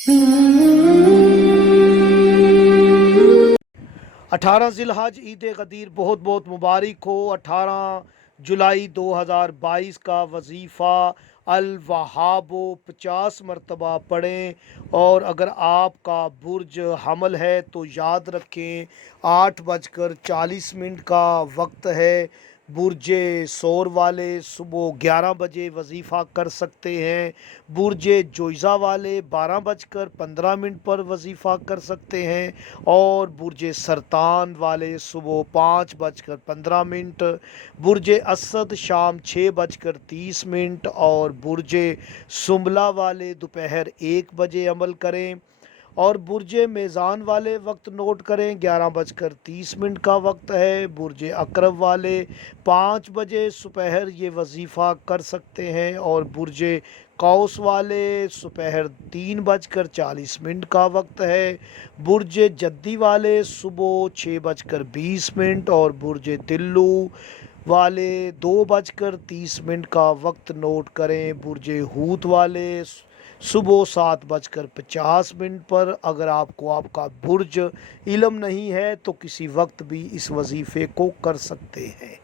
18 ذی الحج عید غدیر بہت بہت مبارک ہو۔ 18 جولائی 2022 کا وظیفہ الوہاب 50 مرتبہ پڑھیں، اور اگر آپ کا برج حمل ہے تو یاد رکھیں 8:40 کا وقت ہے۔ برج سور والے صبح 11 بجے وظیفہ کر سکتے ہیں، برج جوئزہ والے 12:15 پر وظیفہ کر سکتے ہیں، اور برج سرطان والے صبح 5:15، برج اسد شام 6:30، اور برج سنبلہ والے دوپہر 1 بجے عمل کریں، اور برج میزان والے وقت نوٹ کریں 11:30 کا وقت ہے۔ برج عقرب والے 5 بجے دوپہر یہ وظیفہ کر سکتے ہیں، اور برج قوس والے دوپہر 3:40 کا وقت ہے۔ برج جدی والے صبح 6:20، اور برج تلو والے 2:30 کا وقت نوٹ کریں۔ برج حوت والے صبح 7:50 پر۔ اگر آپ کو آپ کا برج علم نہیں ہے تو کسی وقت بھی اس وظیفے کو کر سکتے ہیں۔